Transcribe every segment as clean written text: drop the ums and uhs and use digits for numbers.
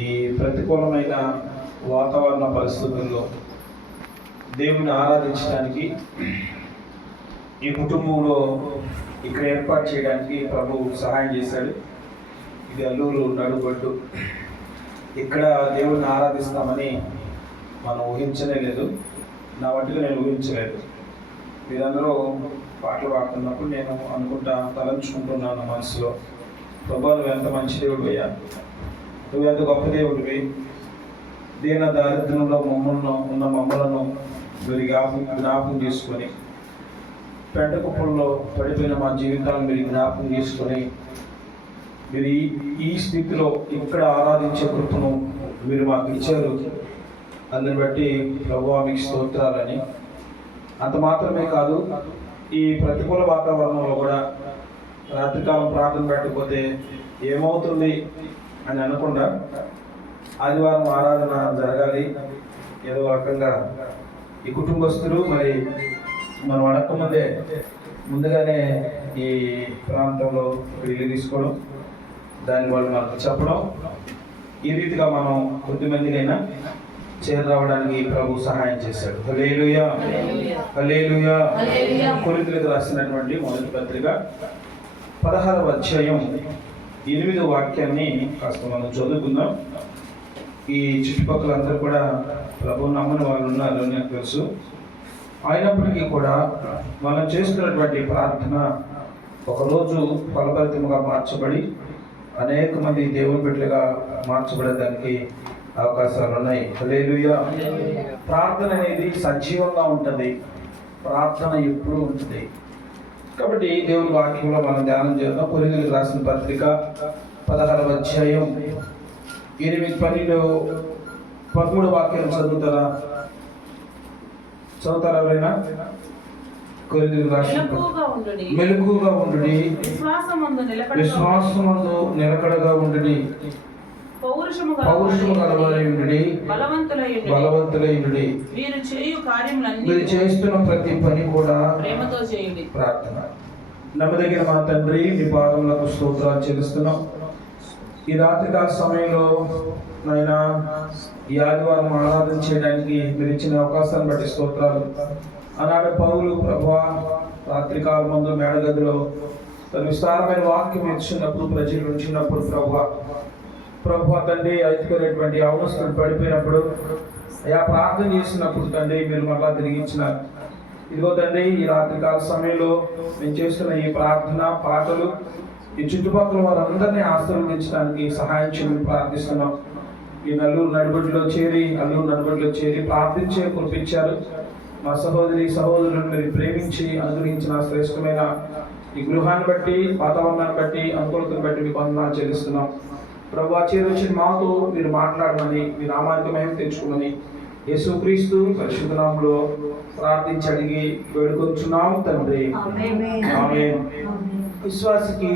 ఈ ప్రతికూలమైన వాతావరణ పరిస్థితుల్లో దేవుని ఆరాధించడానికి ఈ కుటుంబంలో ఇక్కడ ఏర్పాటు చేయడానికి ప్రభువు సహాయం చేశాడు. ఇది అల్లూరు నడుగొడ్డు. ఇక్కడ దేవుడిని ఆరాధిస్తామని మనం ఊహించనే లేదు. నా మట్టుగా నేను ఊహించలేదు. మీరందరూ పాటలు పాడుతున్నప్పుడు నేను తలంచుకుంటున్నాను మనసులో, ప్రభు నువ్వు ఎంత మంచి దేవుడు అయ్యా, నువ్వు ఎంత గొప్ప దేవుడివి. దీన దారిద్ర్యంలో మమ్మలను మీరు జ్ఞాపకం చేసుకొని, పెంట కుప్పల్లో పడిపోయిన మా జీవితాలను మీరు జ్ఞాపకం చేసుకొని, మీరు ఈ స్థితిలో ఇక్కడ ఆరాధించే కృపను మీరు మాకు ఇచ్చారు. అందుని బట్టి ప్రభువా మీకు స్తోత్రాలని. అంత మాత్రమే కాదు, ఈ ప్రతికూల వాతావరణంలో కూడా రాత్రికాలం ప్రార్థన పెట్టకపోతే ఏమవుతుంది అని అనకుండా ఆదివారం ఆరాధన జరగాలి. ఏదో రకంగా ఈ కుటుంబస్తులు మరి మనం అడగకముందే ముందుగానే ఈ ప్రాంతంలో ఇల్లు తీసుకోవడం, దాని వాళ్ళు మనకు చెప్పడం, ఈ రీతిగా మనం కొద్దిమందినైనా చేరరావడానికి ప్రభు సహాయం చేశాడు. హల్లెలూయా, హల్లెలూయా. కొరింథీయులకు రాసినటువంటి మొదటి పత్రిక 16వ అధ్యాయం 8వ వాక్యాన్ని కాస్త మనం చదువుకుందాం. ఈ చుట్టుపక్కల అందరూ కూడా ప్రభువుని నమ్మని వాళ్ళు ఉన్నారు నాకు తెలుసు. అయినప్పటికీ కూడా మనం చేస్తున్నటువంటి ప్రార్థన ఒకరోజు ఫలభరితంగా మార్చబడి అనేక మంది దేవుని బిడ్డలుగా మార్చబడేదానికి అవకాశాలు ఉన్నాయి. హల్లెలూయా. ప్రార్థన అనేది సజీవంగా ఉంటుంది. ప్రార్థన ఎప్పుడూ ఉంటుంది. కాబట్టి దేవుని వాక్యంలో మనం ధ్యానం చేద్దాం. కొరింథీయులకు రాసిన పత్రిక 16వ అధ్యాయం 8, 12, 13 వాక్యాలు చదువుతారా ఎవరైనా? కొరింథీయులకు రాసిన మెలకువగా ఉండుడి, విశ్వాసమందు నిలకడగా ఉండుడి, పౌరుషము గలవారై ఉండుడి, బలవంతులై ఉండుడి. మీరు చేస్తున్న ప్రతి పని కూడా ప్రేమతో చేయండి. ప్రార్థన. నమ్మదగిన మా తండ్రి, మీ పాదములకు స్తోత్రాలు చెల్లిస్తున్నాం. ఈ రాత్రికాల సమయంలో నాయనా ఈ ఆదివారం ఆరాధన చేయడానికి మీరు ఇచ్చిన అవకాశాన్ని బట్టి స్తోత్రాలు. ఆనాడు పౌలు ప్రభువా రాత్రికాల ముందు మేడగదిలో తన విస్తారమైన వాక్యం ఇచ్చినప్పుడు, ప్రజలు ఉంచినప్పుడు ప్రభువా తండ్రి ఐదుకునేటువంటి అవసరం పడిపోయినప్పుడు అయా ప్రార్థన చేసినప్పుడు తండ్రి మీరు మరలా తిరిగించిన ఇదిగో తండ్రి ఈ రాత్రికాల సమయంలో మేము చేస్తున్న ఈ ప్రార్థన పాటలు ఈ చుట్టుపక్కల వారందరినీ ఆశీర్వదించడానికి సహాయం చేయమని ప్రార్థిస్తున్నాం. ఈ అల్లూరు నడుగొడ్డులో చేరి ప్రార్థించే కురిపించారు. మా సహోదరులను మీరు ప్రేమించి అనుగ్రహించిన శ్రేష్టమైన ఈ గృహాన్ని బట్టి, వాతావరణాన్ని బట్టి, అనుకూలతను బట్టి మీకు వందనాలు చెల్లిస్తున్నాం. ప్రభువా చేరొచ్చిన మాతో మీరు మాట్లాడమని, మీ నామానికి మహిమ తెచ్చుకోమని యేసుక్రీస్తు పరిశుద్ధ నామములో ప్రార్థించి అడిగి వేడుకొంచున్నాం తండ్రి, ఆమేన్. విశ్వాసికి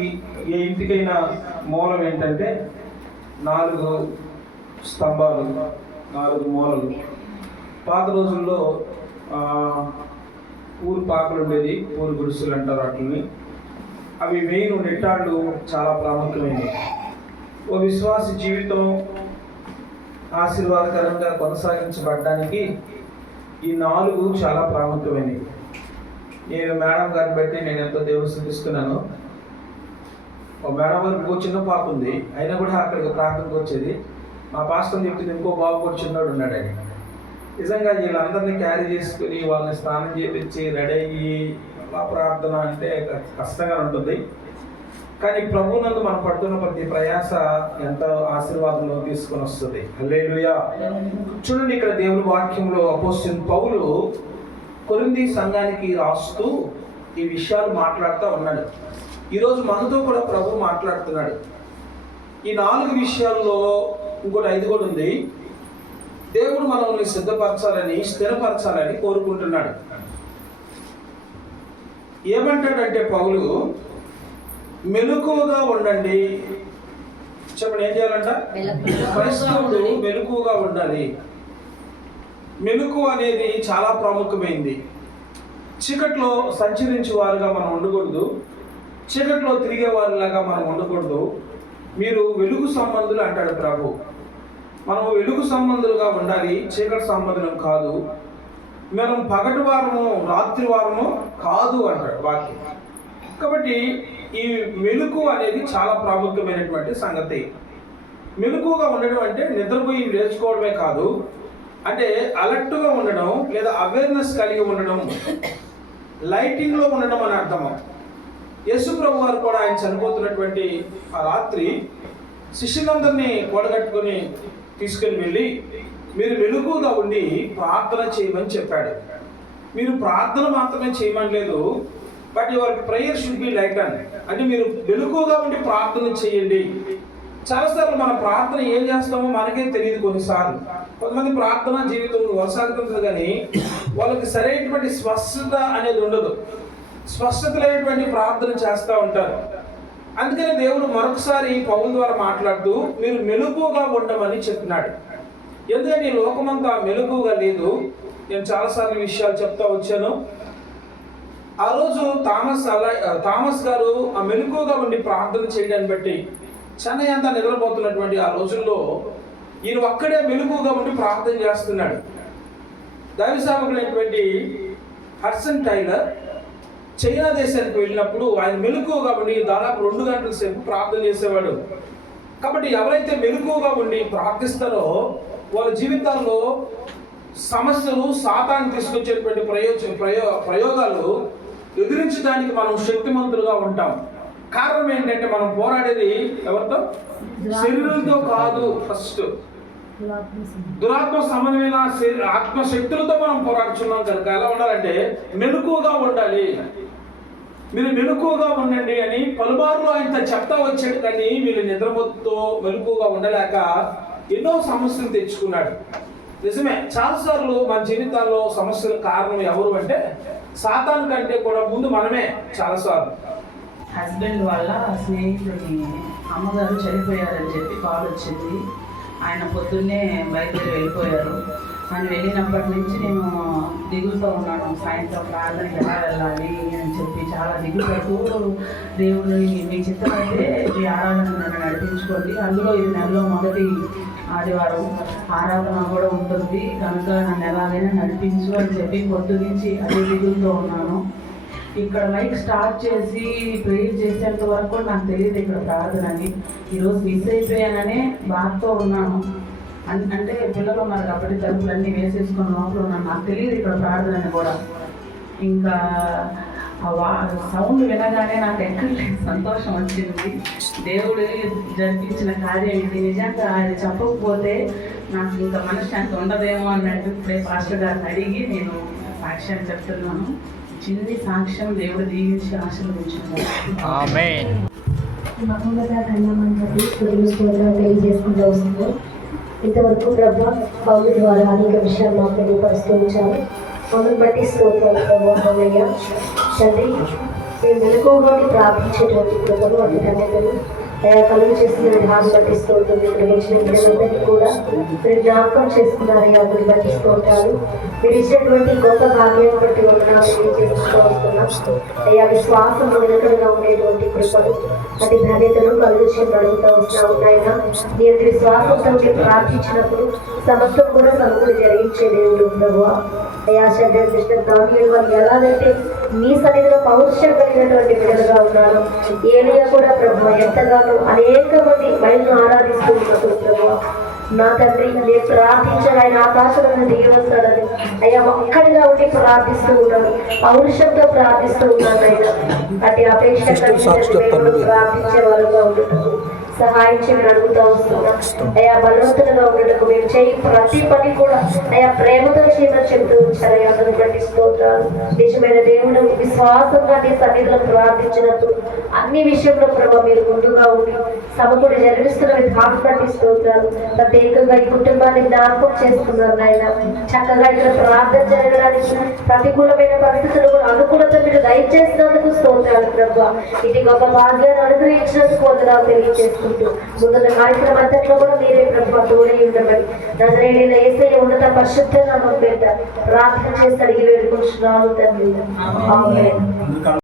ఏ ఇంటికైనా మూలం ఏంటంటే 4 స్తంభాలు, 4 మూలలు. పాత రోజుల్లో ఊరు పాకలు ఉండేది, ఊరు గుడిసెలు అంటారు వాటిని. అవి మెయిన్ నెట్టాళ్ళు చాలా ప్రాముఖ్యమైనవి. ఓ విశ్వాసి జీవితం ఆశీర్వాదకరంగా కొనసాగించబడడానికి ఈ 4 చాలా ప్రాముఖ్యమైనవి. నేను మేడం గారిని బట్టి నేను ఎంతో దేవుని స్తుతిస్తున్నాను. ఒక మేడం గారికి ఒక చిన్న పాప ఉంది, అయినా కూడా అక్కడికి ప్రార్థనకు వచ్చేది. మా పాస్టర్ చెప్తుంది ఇంకో బాబు కూడా చిన్నోడు ఉన్నాడని. నిజంగా వీళ్ళందరినీ క్యారీ చేసుకుని వాళ్ళని స్నానం చేయించి రెడీ అయ్యి ప్రార్థన అంటే కష్టంగా ఉంటుంది. కానీ ప్రభువునందు మనం పడుతున్న ప్రతి ప్రయాస ఎంత ఆశీర్వాదంలో తీసుకొని వస్తుంది. హల్లెలూయా. చూడండి, ఇక్కడ దేవుని వాక్యంలో అపోస్తలుడైన పౌలు కొరింథీ సంఘానికి రాస్తూ ఈ విషయాలు మాట్లాడుతూ ఉన్నాడు. ఈరోజు మనతో కూడా ప్రభు మాట్లాడుతున్నాడు. ఈ 4 విషయాల్లో ఇంకోటి 5 కూడా ఉంది. దేవుడు మనల్ని సిద్ధపరచాలని, స్థిరపరచాలని కోరుకుంటున్నాడు. ఏమంటాడంటే పౌలు, మెలకువగా ఉండండి. చెప్పండి, ఏం చేయాలంట? క్రైస్తవుడు మెలకువగా ఉండాలి. మెలకువ అనేది చాలా ప్రాముఖ్యమైంది. చీకట్లో సంచరించే వారుగా మనం ఉండకూడదు, చీకట్లో తిరిగే వారిలాగా మనం ఉండకూడదు. మీరు వెలుగు సంబంధులు అంటాడు ప్రభు. మనం వెలుగు సంబంధులుగా ఉండాలి, చీకటి సంబంధం కాదు. మనం పగటి వారము రాత్రి వారము కాదు అంటాడు వాక్యం. కాబట్టి ఈ మెలుకు అనేది చాలా ప్రాముఖ్యమైనటువంటి సంగతి. మెలుకుగా ఉండడం అంటే నిద్రపోయి లేచుకోవడమే కాదు, అంటే అలర్ట్గా ఉండడం లేదా అవేర్నెస్ కలిగి ఉండడం, లైటింగ్లో ఉండడం అని అర్థము. యేసు ప్రభు వారు కూడా ఆయన చనిపోతున్నటువంటి ఆ రాత్రి శిష్యులందరినీ కూడగట్టుకుని తీసుకుని వెళ్ళి మీరు మెలుగుగా ఉండి ప్రార్థన చేయమని చెప్పాడు. మీరు ప్రార్థన మాత్రమే చేయమనలేదు, but your prayer should be light అంటే మీరు మెలుగుగా ఉండి ప్రార్థన చేయండి. చాలాసార్లు మన ప్రార్థన ఏం చేస్తామో మనకే తెలియదు. కొన్నిసార్లు కొంతమంది ప్రార్థన జీవితం కొనసాగుతుంది కానీ వాళ్ళకి సరైనటువంటి స్పష్టత అనేది ఉండదు, స్పష్టత లేనటువంటి ప్రార్థన చేస్తూ ఉంటారు. అందుకని దేవుడు మరొకసారి పౌలు ద్వారా మాట్లాడుతూ మీరు మెలుగుగా ఉండమని చెప్పినాడు. ఎందుకంటే ఈ లోకమంతా మెలుగుగా లేదు. నేను చాలాసార్లు విషయాలు చెప్తా వచ్చాను. ఆ రోజు థామస్ గారు ఆ మెలుగుగా ఉండి ప్రార్థన చేయడాన్ని బట్టి చెన్నై అంతా నిద్రపోతున్నటువంటి ఆ రోజుల్లో ఈయన ఒక్కడే మెలుగుగా ఉండి ప్రార్థన చేస్తున్నాడు. దైవ సేవకులైనటువంటి హడ్సన్ టైలర్ చైనా దేశానికి వెళ్ళినప్పుడు ఆయన మెలుగుగా ఉండి దాదాపు 2 గంటల సేపు ప్రార్థన చేసేవాడు. కాబట్టి ఎవరైతే మెలుగుగా ఉండి ప్రార్థిస్తారో వాళ్ళ జీవితాల్లో సమస్యలు, సాతాను తీసుకొచ్చేటువంటి ప్రయోగాలు ఎదిరించడానికి మనం శక్తిమంతులుగా ఉంటాం. కారణం ఏంటంటే మనం పోరాడేది ఎవరితో? శరీరంతో కాదు. ఫస్ట్ దురాత్మ సంబంధమైన ఆత్మశక్తులతో మనం పోరాడుచున్నాం కనుక ఎలా ఉండాలంటే మెలకువగా ఉండాలి. మీరు మెలకువగా ఉండండి అని పలుమార్లు ఆయన చెప్తా వచ్చాడు, కానీ వీళ్ళు నిద్రపోతూ మెలకువగా ఉండలేక ఎన్నో సమస్యలు తెచ్చుకున్నాడు. నిజమే, చాలాసార్లు మన జీవితాల్లో సమస్యల కారణం ఎవరు అంటే సాతాను కంటే కూడా ముందు మనమే. చాలాసార్లు హస్బెండ్ వాళ్ళ స్నేహితుడిని అమ్మగారు చనిపోయారని చెప్పి కాల్ వచ్చింది. ఆయన పొద్దున్నే బయలుదేరి వెళ్ళిపోయారు. ఆయన వెళ్ళినప్పటి నుంచి నేను దిగులుతో ఉన్నాను. సాయంత్రం ప్రార్థనకి ఎలా వెళ్ళాలి అని చెప్పి చాలా దిగులు పడుతూ, దేవుడు మీ చిత్తమైతే ఈ ఆరాధన నన్ను నడిపించుకోండి, అందులో ఇది నెలలో మొదటి ఆదివారం ఆరాధన కూడా ఉంటుంది కనుక నన్ను ఎలాగైనా నడిపించు అని చెప్పి పొద్దు నుంచి అదే దిగులుతో ఉన్నాను. ఇక్కడ మైక్ స్టార్ట్ చేసి ప్రేయర్ చేసేంత వరకు నాకు తెలియదు ఇక్కడ ప్రార్థన అని. ఈరోజు మిస్ అయిపోయాననే బాధతో ఉన్నాను. అంటే పిల్లలు ఉన్నారు కాబట్టి తలుపులన్నీ వేసేసుకున్న లోపల ఉన్నాను. నాకు తెలియదు ఇక్కడ ప్రార్థన అని కూడా. ఇంకా సౌండ్ వినగానే నాకు ఎక్కడ సంతోషం వచ్చింది. దేవుడు జరిపించిన కార్యం ఇది. నిజంగా అది చెప్పకపోతే నాకు ఇంకా మనశ్శాంతి ఉండదేమో అన్నట్టు ఇప్పుడే పాస్టర్ గారిని అడిగి నేను సాక్ష్యాన్ని చెప్తున్నాను. చిన్ని సాక్ష్యం దేవుడు దీవించి ఆశీర్వదించుకున్నాడు. ఆమేన్. మహోన్నత కన్యమంతటి స్తుతులు స్తోత్రాలు తెలియజేసుకుంటూ వస్తుంది. ఇంతవరకు ప్రభు పౌలు ద్వారా అనేక విషయాలు మాకు తెలియపరుస్తూ ఉంచారు. మమ్మల్ని బట్టి స్తోత్రాలు ప్రభావయ్య తండ్రి. మేము మెలకువగా ప్రార్థించేటువంటి కృపను అటు తండ్రి కలుగు చేస్తున్న విధానం బట్టి స్తోత్రం. ఇక్కడ వచ్చిన బిడ్డలందరినీ కూడా మీరు జ్ఞాపకం చేసుకున్నారయ్యా, అతను బట్టి స్తోత్రాలు. మీరు ఇచ్చినటువంటి గొప్ప భాగ్యాన్ని బట్టి వందనాలు తెలియజేస్తూ వస్తున్నాం అయ్యా. విశ్వాసం నిలకడగా ఉండేటువంటి కృపలు అతి ధన్యతలు కలుగు చేసి అడుగుతూ వస్తున్నాం నాయన. నీ యొక్క విశ్వాసంతో ప్రార్థించినప్పుడు సమస్తం కూడా సమకూరు జరిగించే దేవుడు ప్రభువా. అయ్యా శ్రద్ధ కృష్ణ దానియలు వాళ్ళు ఎలాగైతే మీ సన్నిధిలో పౌరుషం కలిగినటువంటి బిడ్డలుగా ఉన్నారు, ఏలియా కూడా ప్రభు ఎంతగానో అనేక మంది బయటను ఆరాధిస్తూ ఉన్నప్పుడు ప్రభు నా తండ్రి నేను ప్రార్థించాను, ఆయన ఆకాశంలో దిగి వస్తాడని అయ్యా ఒక్కడిగా ఉండి ప్రార్థిస్తూ ఉన్నాను, పౌరుషంతో ప్రార్థిస్తూ ఉన్నాను. అయినా అటు అపేక్ష ప్రార్థించే వారుగా ఉంటున్నాను. సహాయం చేయమని అడుగుతూ వస్తున్నాం అయ్యా. బలవంతులుగా ఉండటకు మేము చేయి ప్రతి పని కూడా అయ్యా ప్రేమతో చేయమని చెబుతూ ఉంచారయ్యా. అందరూ బట్టి స్తోత్రాలు. నిజమైన దేవుడు విశ్వాసంగా నీ సన్నిధిలో ప్రార్థించినప్పుడు అన్ని విషయంలో ప్రభావ మీరు ముందుగా ఉండి సమకూడి జరిగిస్తున్న విధానం బట్టి స్తోత్రాలు. ప్రత్యేకంగా ఈ కుటుంబాన్ని జ్ఞాపకం చేసుకున్నారు నాయన. చక్కగా ఇక్కడ ప్రార్థన జరగడానికి ప్రతికూలమైన పరిస్థితులు కూడా అనుకూలత మీరు దయచేసినందుకు స్తోత్రాలు ప్రభావ. ఇది గొప్ప భాగ్యాన్ని అనుగ్రహించినందుకు వందనాలు తెలియజేస్తున్నారు. ముందున్న కార్యక్రమం అంతట్లో కూడా మీరే ప్రభు తోడై ఉండమని నజరేయుడైన యేసయ్య ఉన్నత పరిశుద్ధ నామమున ప్రార్థన చేసి అడిగి వేడుకుంటున్నాను తండ్రి. ఆమేన్.